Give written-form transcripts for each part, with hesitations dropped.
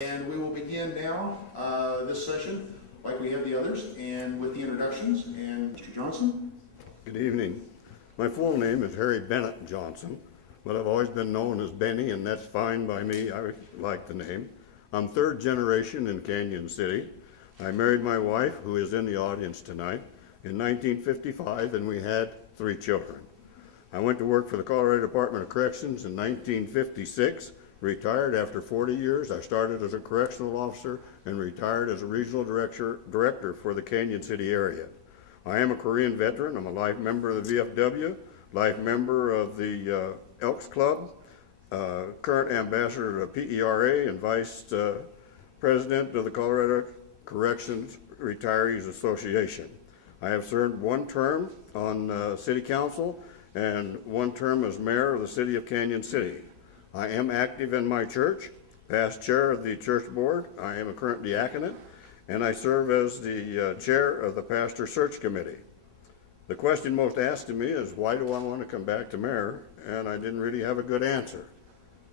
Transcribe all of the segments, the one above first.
And we will begin now this session like we have the others, and with the introductions. And Mr. Johnson. Good evening. My full name is Harry Bennett Johnson, but I've always been known as Benny, and that's fine by me. I like the name. I'm third generation in Canon City. I married my wife, who is in the audience tonight, in 1955, and we had 3 children. I went to work for the Colorado Department of Corrections in 1956. Retired after 40 years. I started as a correctional officer and retired as a regional director for the Canon City area. I am a Korean veteran. I'm a life member of the VFW, life member of the Elks Club, current ambassador to PERA and vice president of the Colorado Corrections Retirees Association. I have served 1 term on city council and 1 term as mayor of the city of Canon City. I am active in my church, past chair of the church board. I am a current diaconate, and I serve as the chair of the pastor search committee. The question most asked of me is, why do I want to come back to mayor? And I didn't really have a good answer.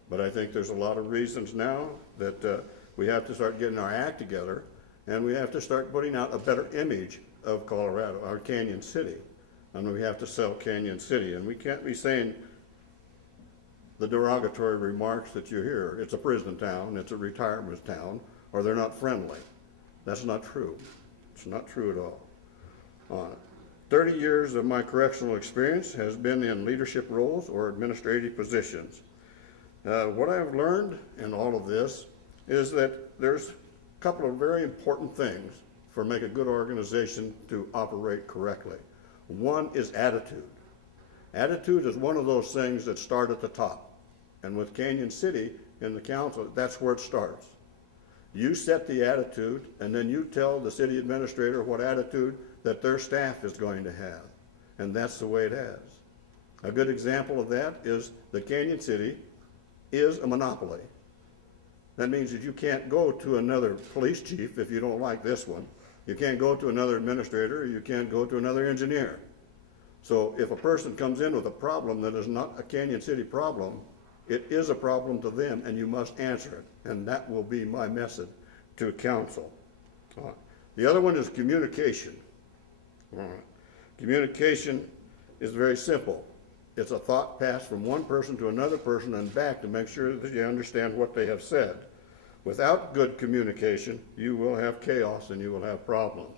But I think there's a lot of reasons now that we have to start getting our act together, and we have to start putting out a better image of Colorado, our Canon City. And we have to sell Canon City, and we can't be saying the derogatory remarks that you hear. It's a prison town, it's a retirement town, or they're not friendly. That's not true. It's not true at all. 30 years of my correctional experience has been in leadership roles or administrative positions. What I've learned in all of this is that there's a couple of very important things for make a good organization to operate correctly. One is attitude. Attitude is one of those things that start at the top. And with Canon City in the council, that's where it starts. You set the attitude, and then you tell the city administrator what attitude that their staff is going to have. And that's the way it has. A good example of that is that Canon City is a monopoly. That means that you can't go to another police chief if you don't like this one. You can't go to another administrator, you can't go to another engineer. So if a person comes in with a problem that is not a Canon City problem, it is a problem to them, and you must answer it. And that will be my message to council. The other one is communication. Communication is very simple. It's a thought passed from one person to another person and back to make sure that you understand what they have said. Without good communication, you will have chaos and you will have problems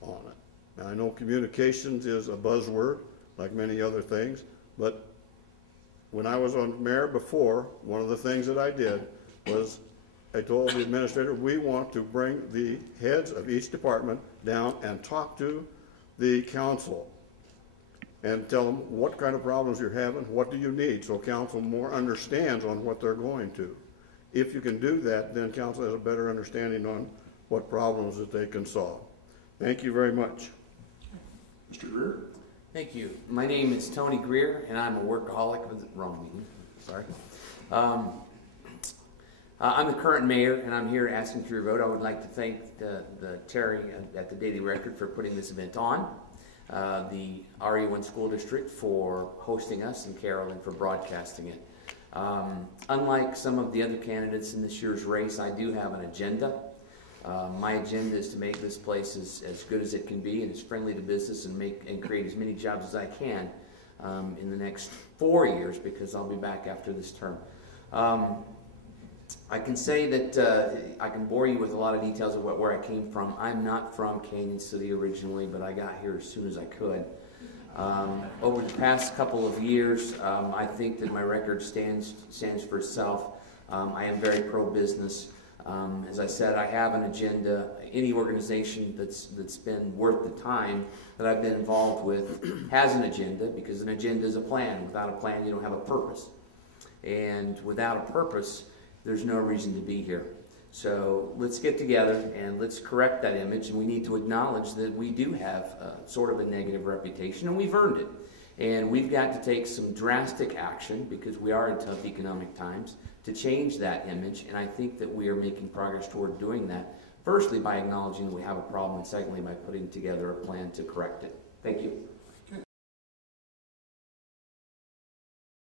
on it. Now, I know communications is a buzzword, like many other things, but when I was on mayor before, one of the things that I did was I told the administrator, we want to bring the heads of each department down and talk to the council and tell them what kind of problems you're having, what do you need, so council more understands on what they're going to. If you can do that, then council has a better understanding on what problems that they can solve. Thank you very much. Mr. Greer. Thank you. My name is Tony Greer, and I'm a workaholic. Wrong meeting. Sorry. I'm the current mayor, and I'm here asking for your vote. I would like to thank the Terry at the Daily Record for putting this event on, the RE1 School District for hosting us, and Carolyn for broadcasting it. Unlike some of the other candidates in this year's race, I do have an agenda. My agenda is to make this place as good as it can be and as friendly to business and create as many jobs as I can in the next 4 years, because I'll be back after this term. I can say that I can bore you with a lot of details of where I came from. I'm not from Canon City originally, but I got here as soon as I could. Over the past couple of years, I think that my record stands for itself. I am very pro-business. As I said, I have an agenda. Any organization that's been worth the time that I've been involved with has an agenda, because an agenda is a plan. Without a plan, you don't have a purpose. And without a purpose, there's no reason to be here. So let's get together and let's correct that image, and we need to acknowledge that we do have sort of a negative reputation, and we've earned it. And we've got to take some drastic action, because we are in tough economic times, to change that image, and I think that we are making progress toward doing that, firstly by acknowledging that we have a problem, and secondly by putting together a plan to correct it. Thank you.